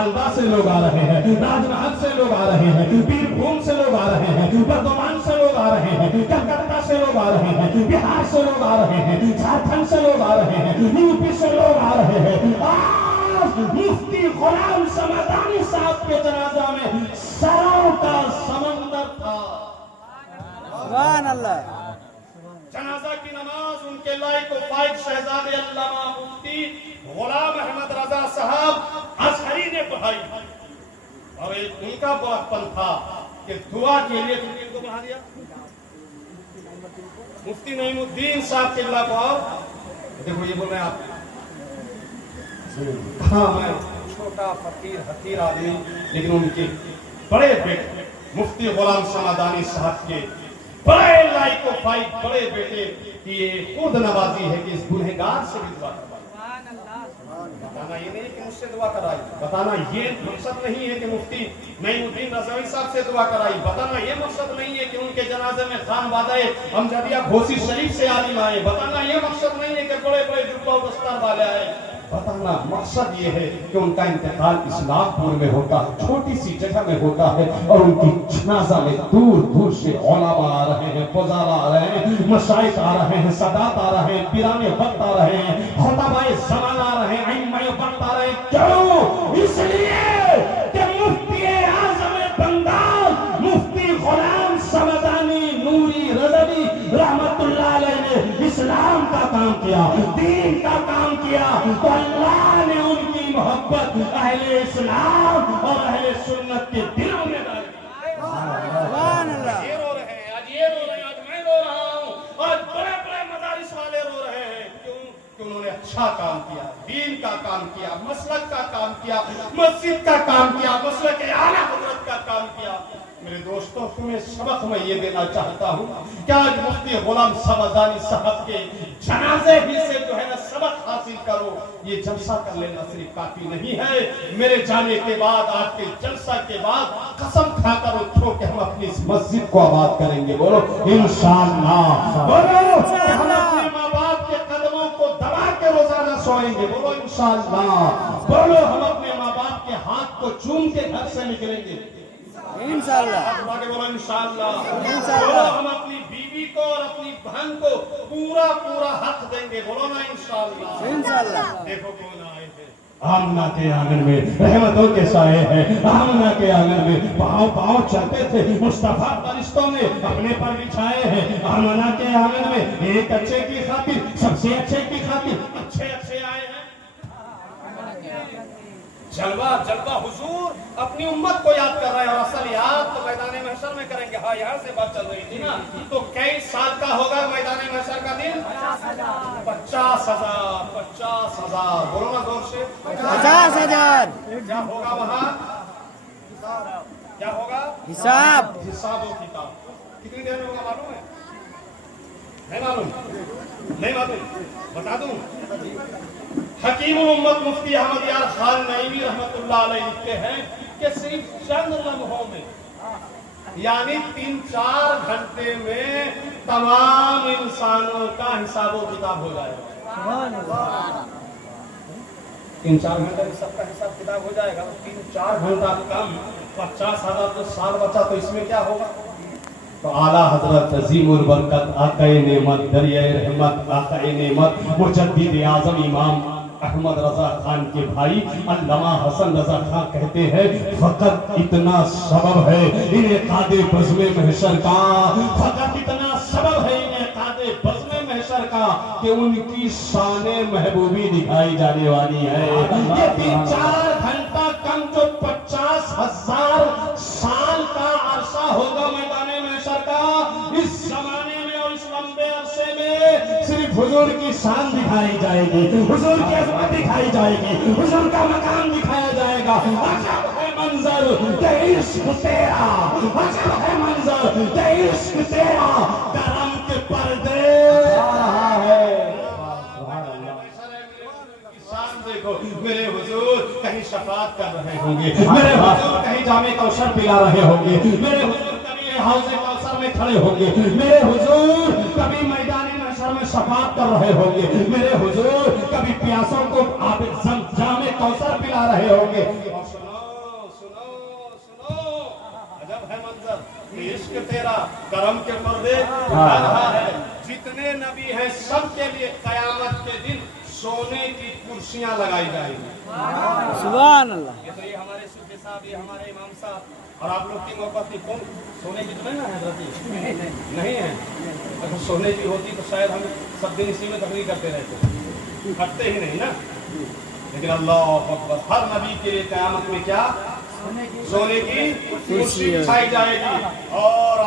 मालदा से लोग आ रहे हैं, राजमहल से लोग आ रहे हैं, बीरभूम से लोग आ रहे हैं, बर्धमान से लोग आ रहे हैं, कलकत्ता से लोग आ रहे हैं, बिहार से लोग आ रहे हैं, झारखंड से लोग आ रहे हैं, यूपी से लोग आ रहे हैं। आज मुफ्ती गुलाम समदानी साहब के जनाजा में सरों का समंदर था। सुभान अल्लाह। जनाजा की नमाज उनके लायक फाइक शहजादे अल्लामा मुफ्ती गुलाम अहमद रजा साहब अजहरी ने पढ़ाई। और एक उनका बड़प्पन था कि दुआ के लिए इनको बढ़ा दिया। मुफ्ती नईमुद्दीन साहब के खिलाफ और देखो ये बोल रहे हैं आप, हाँ मैं छोटा फकीर हकीर आदमी, लेकिन उनके बड़े बेटे मुफ्ती गुलाम समदानी साहब के बड़े लाइको फाइट बड़े बेटे की ये खुद नवाजी है कि इस गुनहगार से भी दुआ करवाई। बताना ये नहीं कि मुझसे दुआ कराई, बताना ये मकसद नहीं है कि मुफ्ती नईमुद्दीन रज़वी साहब से दुआ कराई, बताना ये मकसद नहीं है कि उनके जनाजे में खान बादाए अमजदिया घोसी शरीफ से आलिम आए, बताना ये मकसद नहीं है कि बड़े बड़े जुब्बा दस्तार वाले आए, बताना मकसद ये है कि उनका इंतकाल इस्लामपुर में होता है, छोटी सी जगह में होता है और उनकी जनाजा में दूर दूर से उलमा आ रहे हैं, पुजारा आ रहे हैं, मशाइख आ रहे हैं, सदात आ रहे हैं, पीराने वक्त आ रहे हैं, खुताबाए ज़मान आ रहे हैं, अइम्माए वक्त आ रहे हैं। क्यों? इसलिए कि मुफ्ती आज़म बंगाल मुफ्ती गुलाम समदानी नूरी रज़वी रहमतुल्लाह अलैह ने इस्लाम का काम किया, दीन का काम किया, तो अल्लाह ने उनकी मोहब्बत अहले इस्लाम और अहले सुन्नत के दिलों में डाल दी। ये रो रहे हैं, आज ये रो रहे हैं, आज मैं रो रहा हूँ, आज बड़े बड़े मदारिस वाले रो रहे हैं। क्यों? कि उन्होंने अच्छा काम किया, दीन का काम किया, मसलक का काम किया, मस्जिद का काम किया, मसलक आला हज़रत का काम किया। मेरे दोस्तों, तुम्हें सबक मैं ये देना चाहता हूँ कि आज मुफ्ती गुलाम समदानी साहब के जनाजे ही से जो है ना सबक हासिल करो। ये जलसा कर लेना सिर्फ काफी नहीं है। मेरे जाने के बाद, आज के जलसा के बाद कसम खाकर उठो कि हम अपनी इस मस्जिद को आबाद करेंगे। बोलो इंशाअल्लाह। बोलो हम अपने माँ बाप के कदमों को दबा के रोजाना सोएंगे। बोलो इंशाअल्लाह। बोलो हम अपने माँ बाप के हाथ को चूम के घर से निकलेंगे इंशाअल्लाह। बोलो इंशाअल्लाह। बोलो हम अपनी बीवी को और अपनी बहन को पूरा पूरा हक देंगे। बोलो ना इंशाअल्लाह। इंशाअल्लाह। देखो कौन आए थे आमना के आंगन में, रहमतों के साए हैं। आमना के आंगन में पाँव पाँव चलते थे, मुस्तफा फरिश्तों ने अपने पर बिछाए हैं। आमना के आंगन में एक अच्छे की खातिर, सबसे अच्छे की खातिर अच्छे अच्छे आए हैं। जलवा जलवा हुजूर अपनी उम्मत को याद कर रहे हैं, और असल याद तो मैदान महशर में करेंगे। हाँ, यहाँ से बात चल रही थी ना, तो कई साल का होगा मैदान महशर का दिन? 50,000। 50,000 बोलो ना जोर से। 50,000। क्या होगा वहाँ? क्या होगा? हिसाब व किताब। कितनी देर में होगा मालूम है? नहीं मालूम? नहीं मालूम? बता दूं? हकीम उम्मत मुफ्ती अहमद यार खान नईमी रहमतुल्लाह अलैह लिखते हैं कि सिर्फ चंद लम्हों में, यानी 3-4 घंटे में तमाम इंसानों का हिसाब किताब हो जाएगा। 3-4 घंटे में सबका हिसाब किताब हो जाएगा। 3-4 घंटा कम, 50,000 तो साल बचा, तो इसमें क्या होगा? तो आला हजरत अजीमुल बरकत आकाए नेमत दरियाए रहमत आकाए नेमत मुजद्दिद आजम इमाम अहमद रजा खान के भाई अल्लामा हसन रजा खान कहते हैं, फकत इतना सबब है इन्हें कादे बज़्मे महशर का, फकत इतना सबब है इन्हें कादे बज़्मे महशर का कि उनकी शाने महबूबी दिखाई जाने वाली है। ये 3-4 घंटा कम जो 50,000 साल का अरसा होगा मैदाने महशर का, इस जमाने में और इस लंबे अरसे में सिर्फ हुजूर की शान दिखाई जाएगी, हुजूर की अज़मत दिखाई जाएगी, हुजूर का मकाम दिखाया जाएगा। अजब है मंजर के इश्क तेरा, अजब है मंजर के इश्क तेरा, करम के पर्दे रहा है। देखो मेरे हुजूर कहीं शफाअत कर रहे होंगे, मेरे हुजूर कहीं जामे कौसर पिला रहे होंगे, मेरे हुजूर कभी हौज़े कौसर में खड़े होंगे, मेरे हुजूर कभी मैदानी महशर में शफाअत कर रहे होंगे, मेरे हुजूर कभी प्यासों को जामे कौसर पिला रहे होंगे। और सुनो सुनो सुनो, अजब है मंजर कि इश्क तेरा करम के पर्दे उठा रहा है। जितने नबी हैं सबके लिए कयामत के दिन सोने की कुर्सियां लगाई जाएंगी। सुभान अल्लाह। ये तो ये हमारे सूफी साहब, ये हमारे इमाम साहब, और आप लोग की मोहब्बत की कौन सोने की तो नहीं ना है हजरत? नहीं है। अगर सोने की होती तो शायद हम सब दिन इसी में तकरीर करते रहते, हटते ही नहीं ना। लेकिन अल्लाह अकबर, हर नबी के लिए क़यामत में क्या सोने की कुर्सी बिछाई जाएगी। और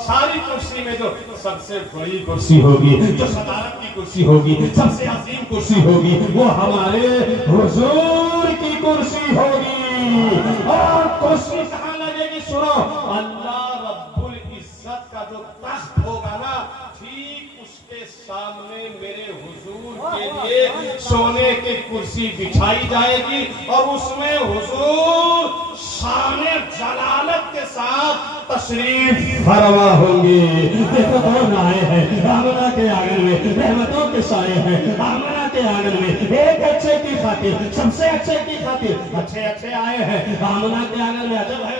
सारी कुर्सी में जो सबसे बड़ी कुर्सी होगी, जो सदारत की कुर्सी होगी, सबसे अजीम कुर्सी होगी, वो हमारे हुजूर की कुर्सी होगी। और कुर्सी कहाँ लगेगी? सुनो, अल्लाह रब्बुल इज्जत का जो तख्त होगा ना, ठीक उसके सामने मेरे हुजूर के लिए सोने की कुर्सी बिछाई जाएगी। और उसमें हुजूर शाने जलालत के साथ तशरीफ फरमा होंगे। देखो कौन आए हैं आमना के आंगन में, रहमतों के साए हैं आमना के आंगन में। एक अच्छे की खातिर, सबसे अच्छे की खातिर अच्छे अच्छे आए हैं आमना के आंगन में। अजब है।